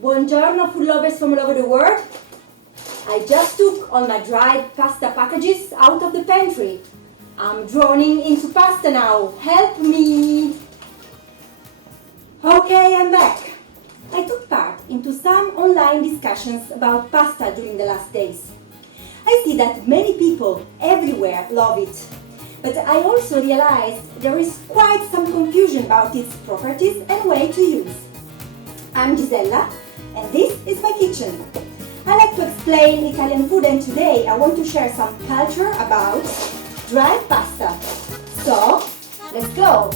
Buongiorno food lovers from all over the world. I just took all my dried pasta packages out of the pantry. I'm drowning into pasta now. Help me! Okay, I'm back. I took part into some online discussions about pasta during the last days. I see that many people everywhere love it. But I also realized there is quite some confusion about its properties and way to use. I'm Gisella, and this is my kitchen. I like to explain Italian food, and today I want to share some culture about dried pasta. So, let's go!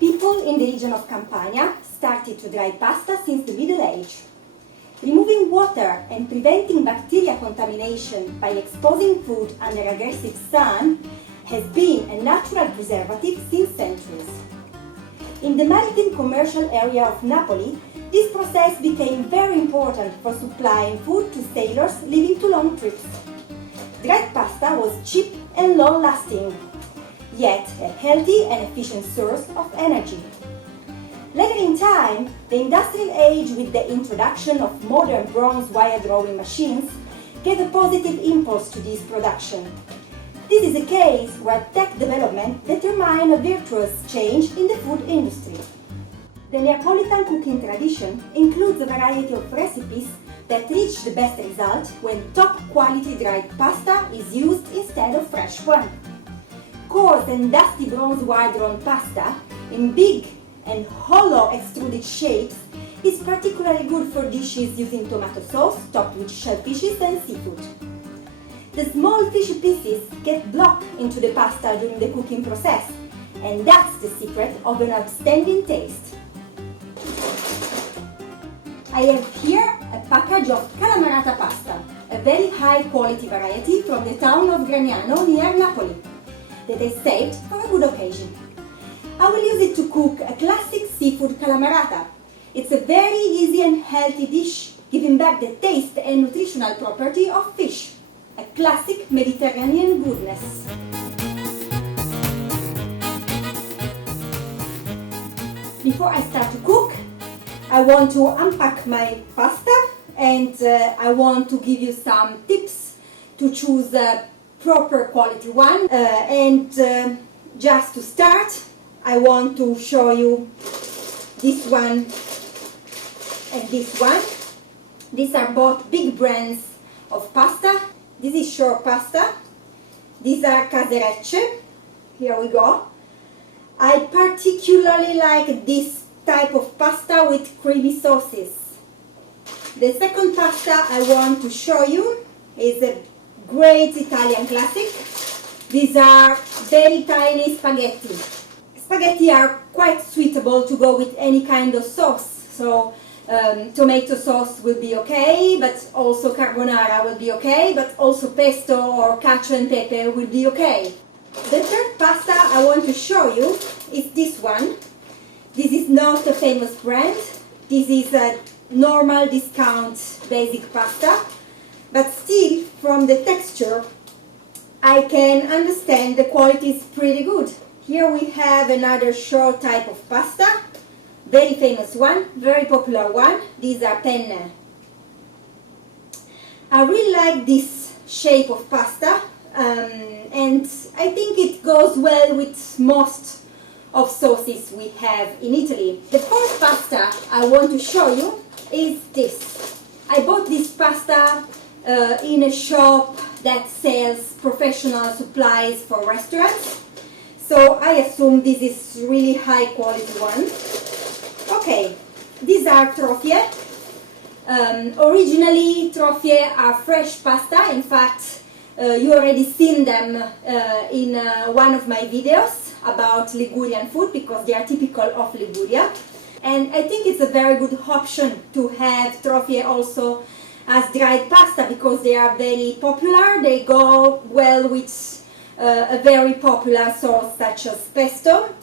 People in the region of Campania started to dry pasta since the Middle Age. Removing water and preventing bacteria contamination by exposing food under aggressive sun has been a natural preservative since centuries. In the maritime commercial area of Napoli, this process became very important for supplying food to sailors leaving to long trips. Dried pasta was cheap and long-lasting, yet a healthy and efficient source of energy. Later in time, the industrial age with the introduction of modern bronze wire drawing machines gave a positive impulse to this production. This is a case where tech development determined a virtuous change in the food industry. The Neapolitan cooking tradition includes a variety of recipes that reach the best result when top quality dried pasta is used instead of fresh one. Coarse and dusty bronze wire drawn pasta in big and hollow extruded shapes is particularly good for dishes using tomato sauce topped with shellfishes and seafood. The small fishy pieces get blocked into the pasta during the cooking process, and that's the secret of an outstanding taste. I have here a package of Calamarata pasta, a very high quality variety from the town of Gragnano near Napoli, that I saved for a good occasion. I will use it to cook a classic seafood calamarata. It's a very easy and healthy dish, giving back the taste and nutritional property of fish. A classic Mediterranean goodness. Before I start to cook, I want to unpack my pasta and I want to give you some tips to choose a proper quality one. Just to start, I want to show you this one and this one. These are both big brands of pasta. This is shore pasta. These are caserecce. Here we go. I particularly like this type of pasta with creamy sauces. The second pasta I want to show you is a great Italian classic. These are very tiny spaghetti. Spaghetti are quite suitable to go with any kind of sauce, so tomato sauce will be okay, but also carbonara will be okay, but also pesto or cacio and pepe will be okay. The third pasta I want to show you is this one. This is not a famous brand. This is a normal discount basic pasta, but still from the texture I can understand the quality is pretty good. Here we have another shore type of pasta, very famous one, very popular one. These are penne. I really like this shape of pasta and I think it goes well with most of sauces we have in Italy. The fourth pasta I want to show you is this. I bought this pasta in a shop that sells professional supplies for restaurants. So I assume this is really high quality one. Okay, these are trofie. Originally trofie are fresh pasta. In fact, you already seen them in one of my videos about Ligurian food because they are typical of Liguria. And I think it's a very good option to have trofie also as dried pasta because they are very popular. They go well with a very popular sauce such as pesto,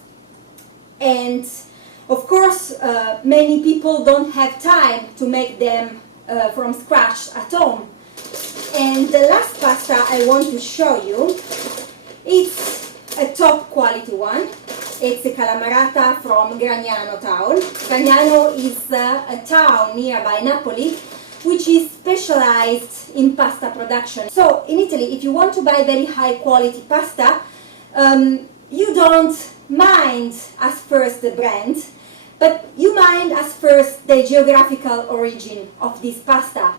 and of course many people don't have time to make them from scratch at home. And the last pasta I want to show you, it's a top quality one. It's a Calamarata from Gragnano town. Gragnano is a town nearby Napoli which is specialized in pasta production. So in Italy, if you want to buy very high quality pasta, you don't mind at first the brand, but you mind at first the geographical origin of this pasta.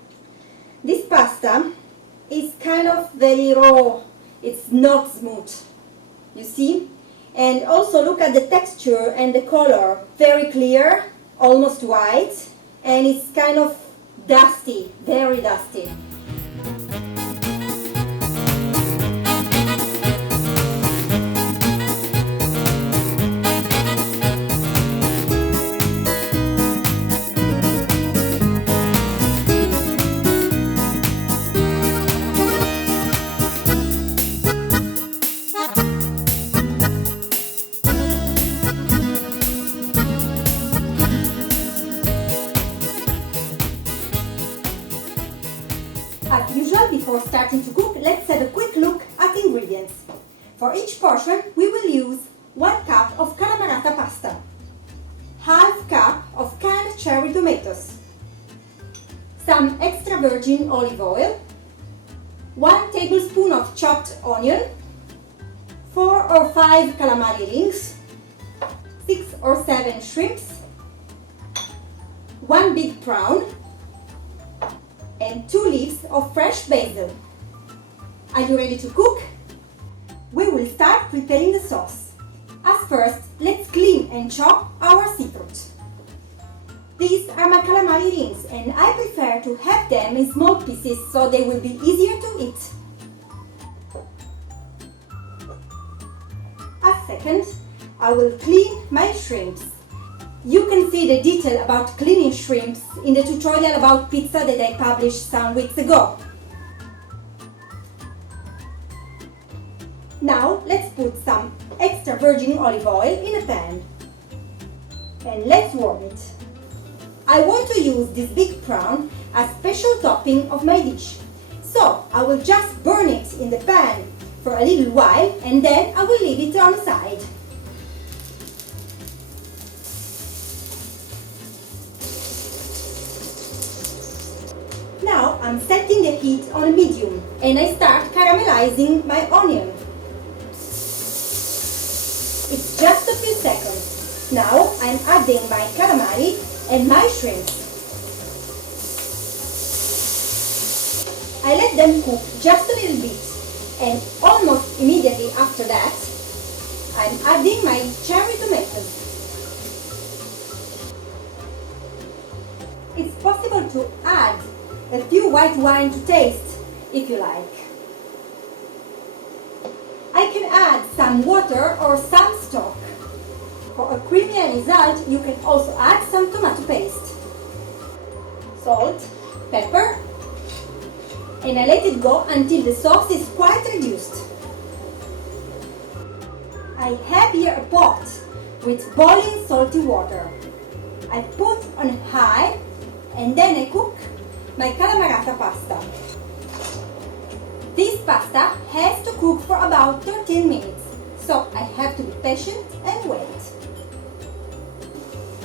This pasta is kind of very raw, it's not smooth, you see? And also look at the texture and the color, very clear, almost white, and it's kind of dusty, very dusty. As usual, before starting to cook, let's have a quick look at ingredients. For each portion, we will use 1 cup of Calamarata pasta, half cup of canned cherry tomatoes, some extra virgin olive oil, 1 tablespoon of chopped onion, 4 or 5 calamari rings, 6 or 7 shrimps, 1 big prawn, and 2 leaves of fresh basil. Are you ready to cook? We will start preparing the sauce. As first, let's clean and chop our seafood. These are my calamari rings and I prefer to have them in small pieces so they will be easier to eat. As second, I will clean my shrimps. You can see the detail about cleaning shrimps in the tutorial about pizza that I published some weeks ago. Now let's put some extra virgin olive oil in a pan and let's warm it. I want to use this big prawn as special topping of my dish, so I will just burn it in the pan for a little while and then I will leave it on the side. Now I'm setting the heat on medium and I start caramelizing my onion. It's just a few seconds. Now I'm adding my calamari and my shrimp. I let them cook just a little bit and almost immediately after that I'm adding my cherry tomatoes. It's possible to add a few white wine to taste, if you like. I can add some water or some stock. For a creamier result, you can also add some tomato paste, salt, pepper, and I let it go until the sauce is quite reduced. I have here a pot with boiling salty water. I put on high and then I cook my Calamarata pasta. This pasta has to cook for about 13 minutes, so I have to be patient and wait.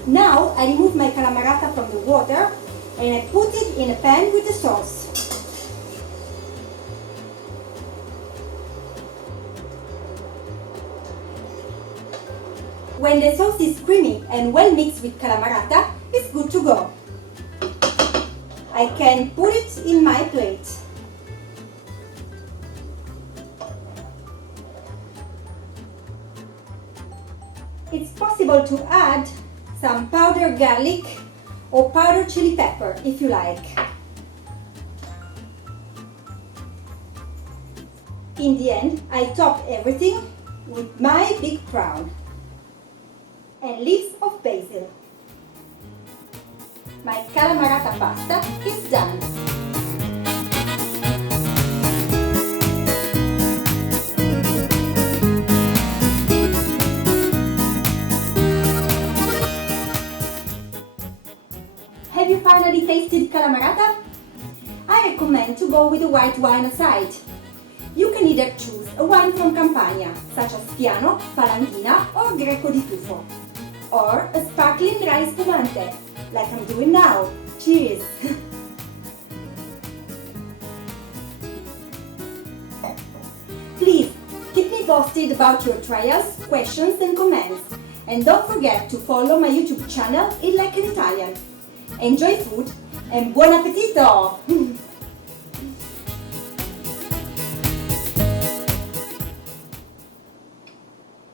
Now I remove my Calamarata from the water and I put it in a pan with the sauce. When the sauce is creamy and well mixed with Calamarata, it's good to go. I can put it in my plate. It's possible to add some powdered garlic or powdered chili pepper if you like. In the end, I top everything with my big prawn and leaves of basil. My Calamarata pasta is done. Have you finally tasted Calamarata? I recommend to go with the white wine aside. You can either choose a wine from Campania, such as Piano, Palanghina or Greco di Tufo, or a sparkling dry spumante, like I'm doing now. Cheers! Please, keep me posted about your trials, questions and comments. And don't forget to follow my YouTube channel, Like an Italian. Enjoy food and buon appetito!